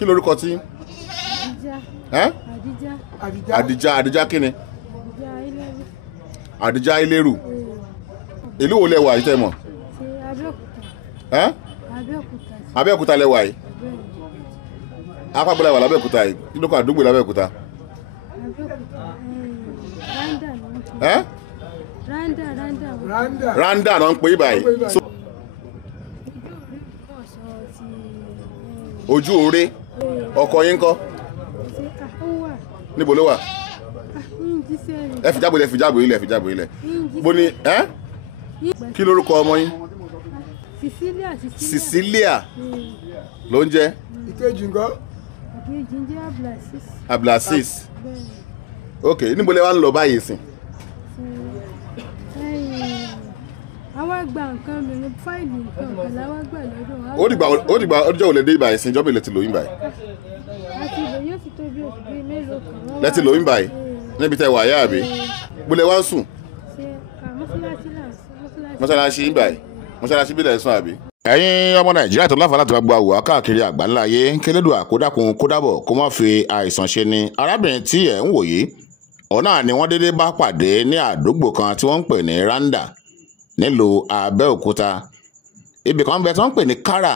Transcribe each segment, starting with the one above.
Kí lorúkọ tí? Àdìjá kí ni? Àdìjá Iléru. Ìlú wo lẹ wà yìí tẹ́ mọ̀? Abẹ́òkúta lẹ wà yìí. Apá bọ́lá wà lábẹ́òkúta yìí. Kí ló kọ́ àdúgbò lábẹ́òkúta? Randa náà ń pè é báyìí. Ojú òre. Ọkọ yín ńkọ́? Níbo ló wà? Ẹ fi jábọ̀ ilẹ̀. Bó ni kí lorúkọ ọmọ yín? Cecilia ló ń jẹ́? Ìkejì ńkọ́? Ìkejì ń jẹ́ Ablasis. Ok, níbo lẹ wá ń lọ báyìí sìn? Àwọn gba nǹkan mìíràn fáìlì nǹkan kan láwọn gbà lọ́dọ̀. Ó dìgbà ọjọ́ òlẹ̀ dé ìbàyìí sìn, ìjọba ilẹ̀ ti lóyún báyìí. Àti ìlò yóò ti tó bí oṣù bíi mélòó kan. Lẹ́tì lóyún báyìí níbi tẹ́ wà yá àbí? Bólẹ̀ wá ń sùn? Mọ́ṣáláṣí ń báyìí. Mọ́ṣáláṣí bí lẹ̀ ń sùn àbí? Ẹ̀yin ọmọ Nàìjíríà tó láǹfààní láti gba àwòrán káàkiri àgbáńlá ayé, kélédùn àkódàkùn kódàbọ̀ kó má fi àìsàn ṣe ni. Arábìnrin tí ẹ̀ ń wò yìí, ọ̀nà ni wọ́n dédé bá pàdé ní àdúgbò kan tí wọ́n ń pè ní Randa nílùú Abẹ́òkúta. Ibì kan bẹ tí wọ́n ń pè ní Kárà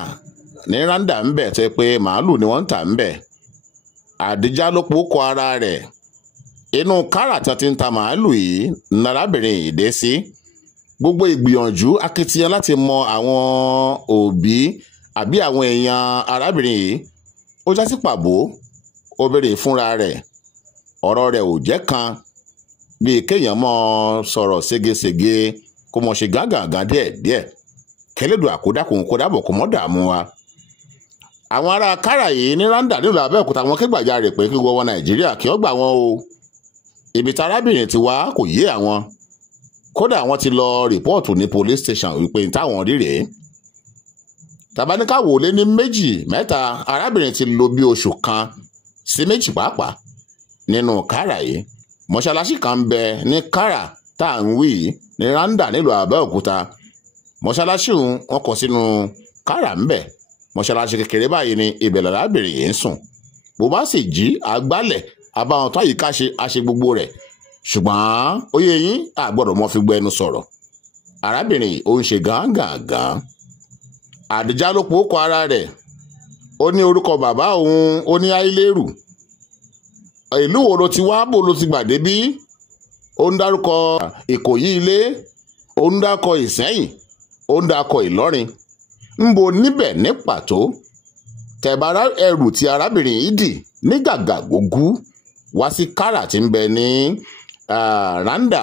ní Randa ń bẹ tó yẹ pé màálù ni wọ́n ń tà ń bẹ. Àdìjá ló pòókọ ara rẹ̀. Inú Kárà tí wọ́n ti ń ta màálù yìí ní arábìnrin yìí dé sí. Gbogbo ìgbìyànjú akitiyan láti mọ àwọn òbí àbí àwọn èèyàn arábìnrin yìí ó já sí pàbó. Ó béèrè fúnra rẹ̀. Ọ̀rọ̀ rẹ̀ ò jẹ́ kan bíi kéèyàn mọ́ sọ̀rọ̀ ségesège kó mọ̀ ṣe gángàngán díẹ̀díẹ̀. Kélédùn àkódàkùn kódàbọ̀ kó mọ́ dààmú wa. Àwọn ará Kárà yìí ní Randa nílùú Abẹ́òkúta wọn ké gbàjarè pé kí wọ́n wọ Nàìjíríà kí wọ́n gbà wọ́n o. Ibi tí arábìnrin ti wá kò yé àwọn. Kódà wọ́n ti lọ rìpọ́ọ̀tù ní police station wípé táwọn rí rèé. Tàbáníkà wò lé ní méjì mẹ́ta arábìnrin ti lò bí oṣù kan sí méjì pàápàá nínú Kárà yìí. Mọ́ṣáláṣí kan ń bẹ ní Kárà tá à ń wí ní Randa nílùú Abẹ́òkúta. Mọ́ṣáláṣí wọn kọ sínú Kárà ń bẹ. Mọ́ṣáláṣí kékeré báyìí ni ìbẹ̀lẹ̀ arábìnrin yìí ń sùn. Bó bá sì jí agbálẹ̀ abáwọn tó àyíká ṣe gbogbo rẹ̀. Ṣùgbọ́n ó yé yín àgbọ̀dọ̀ mọ́ fi gbọ́ ẹnu sọ̀rọ̀. Arábìnrin yìí ó ń ṣe gángan. Àdìjá ló pòókọ ara rẹ̀. Ó ní orúkọ bàbá òun, ó ní Iléru. Ìlú wo ló ti wá, bó ló ti gbàdé bí? Ó ń dárúkọ Ìkòyí ilé, ó ń dárúkọ Ìsẹ́yìn, ó ń dárúkọ Ìlọrin. Ńbo níbẹ̀ ní pàtó tẹ̀bára ẹrù tí arábìnrin yìí dì ní gàgà gógú wá sí Kárà tí ń bẹ ní Randa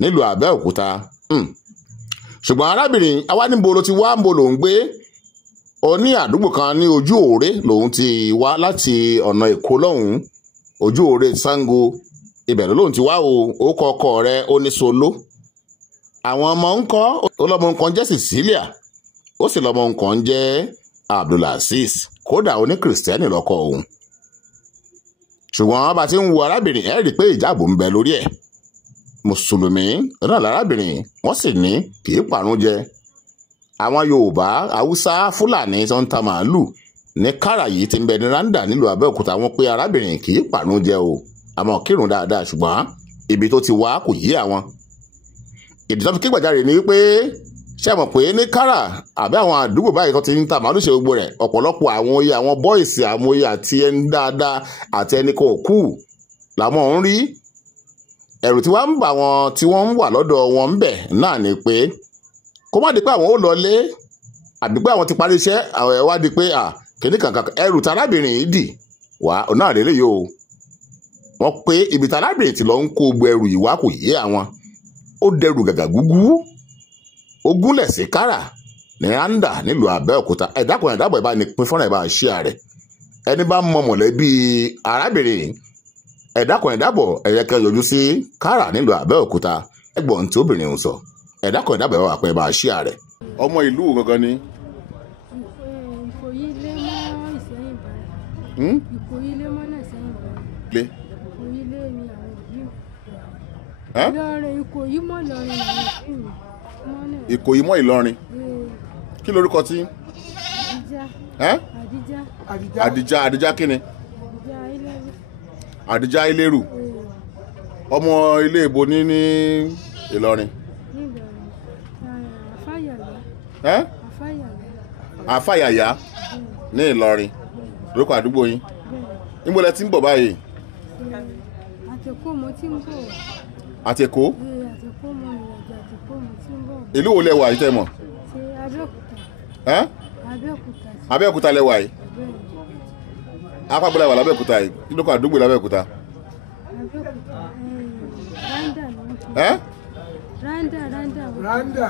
nílùú Abẹ́òkúta. Ṣùgbọ́n arábìnrin àwa níbo ló ti wá, ńbo ló ń gbé? Ó ní àdúgbò kan ní ojú òre lòun ti wá láti ọ̀nà Èkó lọ́hùn. Ojú òre Ṣàngó ibẹ̀ lòun ti wá o. Ó kọ ọkọ rẹ̀ ó ní Solo. Àwọn ọmọ ńkọ́, ọlọ́mọ nǹkan jẹ́ Cecilia, ó sì lọ́mọ nǹkan jẹ́ Abdulaziz. Kódà ó ní Kìrìsìtẹ́nì lọ́kọ òun. Ṣùgbọ́n bá ti ń wo arábìnrin ẹ̀ rí pé ìjáàbò ń bẹ lórí ẹ̀. Mùsùlùmí náà lárábìnrin wọ́n sì ní kì í parun jẹ. Àwọn Yorùbá, Haúsá, Fúlàní tó ń ta màálù ní Kárà yìí ti ń bẹ ní Randa nílùú Abẹ́òkúta wọ́n pé arábìnrin kì í parun jẹ o. Àmọ́ kírun dáadáa ṣùgbọ́n ibi tó ti wá kò yé àwọn. Ìdí tó fi ké gbàjarè ni wípé ṣé mọ̀ pé ní Kárà àbí àwọn àdúgbò báyìí kan ti ń ta màálù ṣe gbogbo rẹ̀ ọ̀pọ̀lọpọ̀ àwọn oyè àwọn bọ́ìsì àwọn oyè àti ẹni dáadáa àti ẹni kan òkú làwọn ń rí. Ẹ̀rù tí wọ́n ń bà wọn tí wọ́n ń wà lọ́dọ̀ wọn ń bẹ̀ náà ni pé kó má di pé àwọn ó lọlé àbí pé àwọn ti parí iṣẹ́ àwọn ẹ̀ wá di pé kìíní kankan ẹrù tí arábìnrin yìí dì wá náà lélẹ̀ yìí o. Wọ́n pé ibi tí arábìnrin ti lọ ń kó gbogbo ẹrù yìí wá kò yé àwọn. Ó dẹrù gàgà gúgú. Ó gúnlẹ̀ sí Kárà ní Randa nílùú Abẹ́òkúta. Ẹ̀dákùnrin ẹ̀dábọ̀ ìbá ni pín fọ́nà ìbá ṣí ààrẹ. Ẹni bá mọ mọ̀lẹ́bí arábìnrin ẹ̀dákùnrin ẹ̀dábọ̀ ẹ̀yẹkẹ́ yọjú sí Kárà nílùú Abẹ́òkúta. Ẹgbọ̀n tí obìnrin ń sọ. Ẹ̀dákùnrin ẹ̀dábọ̀ ìbá pín ìbá ṣí ààrẹ. Ọmọ ìlú gangan ni. Ìkòyí ilé mọ́ Ìsẹ́yìn báyìí. Ìkòyí ilé mọ́ náà Ìsẹ́yìn báyìí. Ìkòyí ilé ni àwọn òbí. Ìlọrin Ìkòyí mọ́ Ìlọrin àwọn òbí. Ìkòyí mọ́ Ìlọrin. Kí lorúkọ tí? Àdìjá kíni? Àdìjá Iléru. Ọmọ ilé ìbò ní Ìlọrin. Àfàyàyà ní Ìlọrin lórúkọ àdúgbò yín. Níbo lẹ ti ń bọ̀ báyìí? Àtẹ̀kọ́ mo ti ń bọ̀. Àtẹ̀kọ́? Àtẹ̀kọ́ mo rìn àjò Àtẹ̀kọ́ mo ti ń bọ̀. Ìlú wo lẹ wà yìí tẹ́ mọ̀? Ṣé Abẹ́òkúta. Abẹ́òkúta. Abẹ́òkúta lẹ wà yìí? Apá gbọ́dọ̀ wà lábẹ́òkúta yìí. Kí ló kọ àdúgbò lábẹ́òkúta?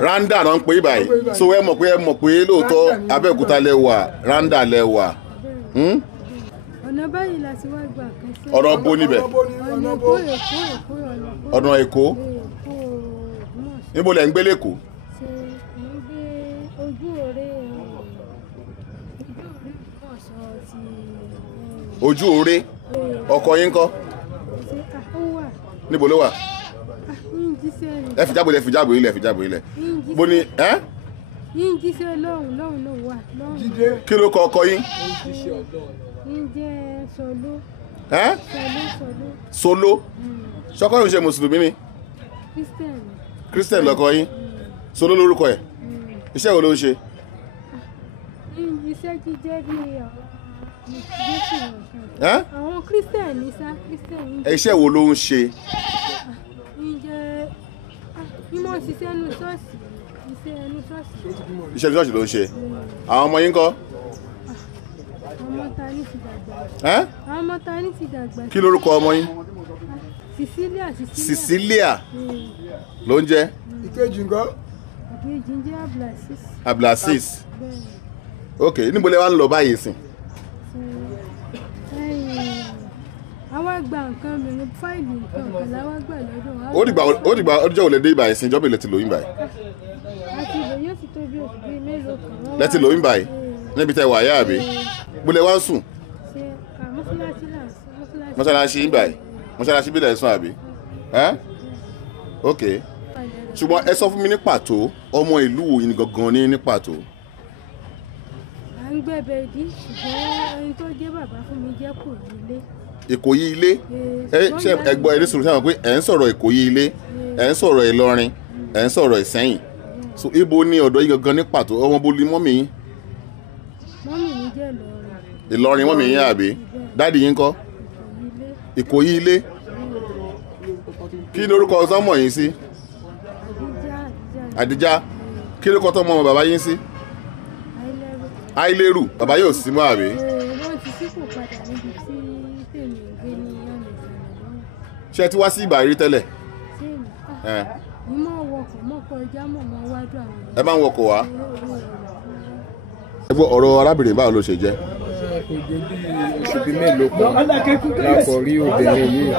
Randa náà ń pè é báyìí. So ẹ mọ̀ pé lóòótọ́ Abẹ́òkúta lẹ wà, Randa lẹ wà. Ọ̀nà báyìí la ti wá gbà kan sí. Ọ̀nà bó níbẹ̀? Ọ̀nà Èkó. Níbo lẹ ń gbé l'Èkó? Ṣé ń gbé ojú òré Ojú òré? Ọkọ yín ńkọ́? Níbo ló wà? Ẹ fi jábọ̀ ilẹ̀. Bó ni ẹ́? Yín jíṣẹ́ lọ́hùn ló wà. Kí ló kọ ọkọ yín? Yín jẹ́ Solo. Solo? Ṣọkọ yín ṣe Mùsùlùmí ni? Christian lọkọ yín? Solo lórúkọ ẹ̀? Iṣẹ́ wo ló ń ṣe? Iṣẹ́ jíjẹ́ bí àwọn Christian ní sá. Iṣẹ́ wo ló ń ṣe? Mímọ́ ṣiṣẹ́ ẹnu ṣọ́ọ̀ṣì. Iṣẹ́ ṣọ́ọ̀ṣì ló ń ṣe. Àwọn ọmọ yín ńkọ́? Ọmọ ta ní ti dàgbà. Àwọn ọmọ ta ní ti dàgbà. Kí lórúkọ ọmọ yín? Cecilia ló ń jẹ́? Ìkejì ńkọ́? Ìkejì ń jẹ́ Ablasis. Ok, níbo lẹ wá ń lọ báyìí sìn? Àwa gba nǹkan mìíràn fáìlì nǹkan kan láwa gbà lọ́dọ̀. Ó dìgbà ọjọ́ wo lẹ dé ìbàyìí sìn? Ìjọba ilẹ̀ ti lòyìn báyìí. Àti ìlò yóò ti tó bí oṣù bíi mélòó kan. Lẹ́tì lòyìn báyìí? Níbi tẹ wà yá àbí? Bó lẹ wá ń sùn? Mọ́ṣáláṣí ń báyìí? Mọ́ṣáláṣí bí lẹ̀ ń sùn àbí? Ok. Ṣùgbọ́n ẹ sọ fún mi ní pàtó, ọmọ ìlú wo yín gangan ní pàtó? À ń gbẹ̀bẹ̀ ìdí, ṣùgbọ́n ẹni tó jẹ́ bàbá fún mi jẹ́ kò nílé. Ìkòyí ilé? Ṣé ẹgbọ́n ẹni sọ̀rọ̀ sáwọn pé ẹ̀ ń sọ̀rọ̀ Ìkòyí ilé, ẹ̀ ń sọ̀rọ̀ Ìlọrin, ẹ̀ ń sọ̀rọ̀ Ìsẹ́yìn. So ibo ni ọ̀dọ̀ yín gangan ní pàtó? Ọmọ bo ni mọ́mì yín? Mọ́mì mi jẹ́ Ìlọrin mọ́mì yín àbí? Dáàdì yín ńkọ́? Ìkòyí ilé? Kí ni orúkọ sọ́mọ yín sí? Àdìjá. Kí ló kọ́ tọ́ mọ́ bàbá yín sí? Iléru. Bàbá yóò sí mọ́ àbí? Wọ́n ti sípò padà níbi tí tèmi ń gbé ní ọ̀nà ìsàlẹ̀. Ṣé ẹ ti wá sí Ìbàrí tẹ́lẹ̀? Ìmọ̀ wọkọ̀ mọ́kọ̀ ọjà mọ̀ mọ́ wájú àwọn. Ẹ bá ń wọkọ̀ wá. Ẹ gbọ́ ọ̀rọ̀ arábìnrin báwo ló ṣe jẹ́? Kò jẹ́ bí oṣù bíi mélòó kan lákọ̀ rí obìnrin yìí.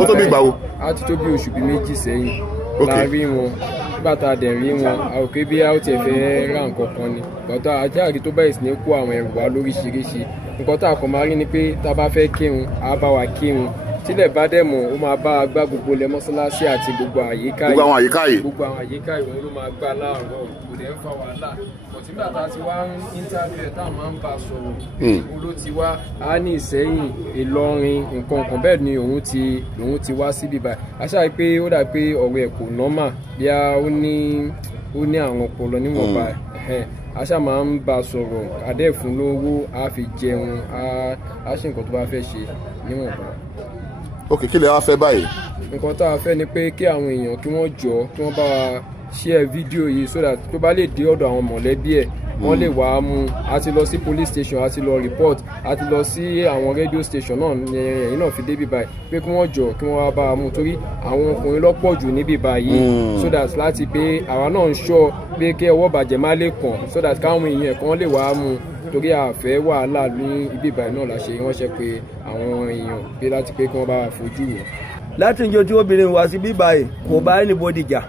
Ó tó bí ìgbà wo? Á ti tó bí oṣù bíi méjì sẹ́yìn. La rí wọn. Nígbà tá a dẹ̀ rí wọn, a ò ké bí a ó tiẹ̀ fẹ́ ra nǹkan kan ni. Bàtà ajáàrí tó bẹ̀rẹ̀ sí ní kó àwọn ẹrù wá lóríṣiríṣi. Nǹkan tá a kàn máa rí ni pé tá a bá fẹ́ kírun, á bá wa kírun. Tílẹ̀ bá dẹ̀ mọ̀, ó máa bá a gbá gbogbo ilẹ̀ mọ́sálásí àti gbogbo àyíká yìí. Gbogbo àwọn àyíká yìí? Gbogbo àwọn àyíká yìí ló máa gbá láàárọ̀, kò dẹ̀ ń fa wàhálà. Nígbà tá a ti wá interview tá a máa ń bá a sọ̀rọ̀, ló ti wá á ní Ìsẹ́yìn, Ìlọrin, nǹkan kan bẹ́ẹ̀ ni òun ti wá síbí báyìí. A ṣáà pé ó dà pé ọ̀rọ̀ ẹ̀ kò nọ́mà bí ó ní àwọn ọpọlọ níwọ̀nba a ṣáà máa ń bá a sọ̀rọ̀ adé fún lówó á fi jẹun á ṣe nǹkan tó bá fẹ́ ṣe níwọ̀nba. Ok, kí lè wá fẹ́ báyìí? Nǹkan tá a fẹ́ ni pé kí àwọn èèyàn kí wọ́n jọ kí wọ́n bá wa share fídíò yìí so that tó bá lè dé ọ̀dọ̀ àwọn mọ̀lẹ́bí ẹ̀ wọ́n lè wá mú. A ti lọ sí police station, a ti lọ report, a ti lọ sí àwọn radio station náà ẹ̀yìn náà fi débi báyìí pé kí wọ́n jọ kí wọ́n wá bá a mú torí àwọn ọkùnrin lọ́pọ̀ jù níbi báyìí so that láti pé àwa náà ń ṣọ́ pé kí ọwọ́ bàjẹ́ má lè kàn so that káwọn èèyàn kan lè wá mú torí àfẹ́ wàhálà ní ibi báyìí náà la ṣe ránṣẹ́ pé àwọn èèyàn pé láti pé kí wọ́n bá fojú wò. Láti ìjọ tí obìnrin wá sí bíbáyìí kò bá anybody jà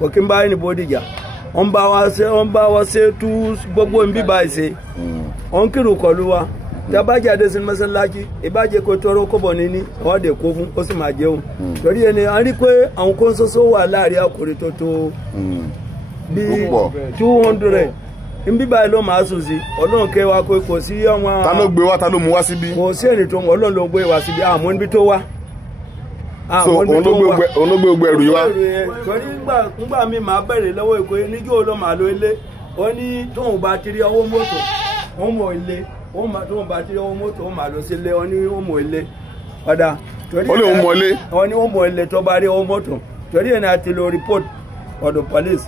kò kí n bá anybody jà wọ́n bá wa ṣe tú gbogbo ń bíbáyìí ṣe wọ́n kírun kọlu wa tabajáde sí mọ́sálásí ìbàjẹ́ kó tọrọ kọ́bọ̀ níní wọ́n dẹ̀ kó fún ó sì máa jẹun torí ẹni a rí pé àwọn kan ṣoṣo wà láàrin ọkùnrin tó tó bíi 200 nbí báyìí ló máa sùn sí ọlọ́run kẹ́ wa kò sí ọmọ. ta ló gbé wá ta ló mú wá síbí. kò sí ẹni tó ọlọ́run ló gbé wá síbí àmọ́ níbi tó wá. so òun ló gbé gbogbo ẹrù yìí wá. torí ngbà mi máa bẹ̀rẹ̀ lọ́wọ́ èkó níjó ló máa lo ilé ó ní tóun bá ti rí ọwọ́ mọ́tò ó mọ̀ ilé tóun bá ti rí ọwọ́ mọ́tò ó máa lọ sí ilé ó ní ó mọ̀ ilé ọ̀dà. ó lè ń mọ ilé. ó ní ó mọ̀ ilé tó bá rí ọwọ́ mọ́tò torí ẹ̀ ní a ti lo report ọ̀dọ̀ police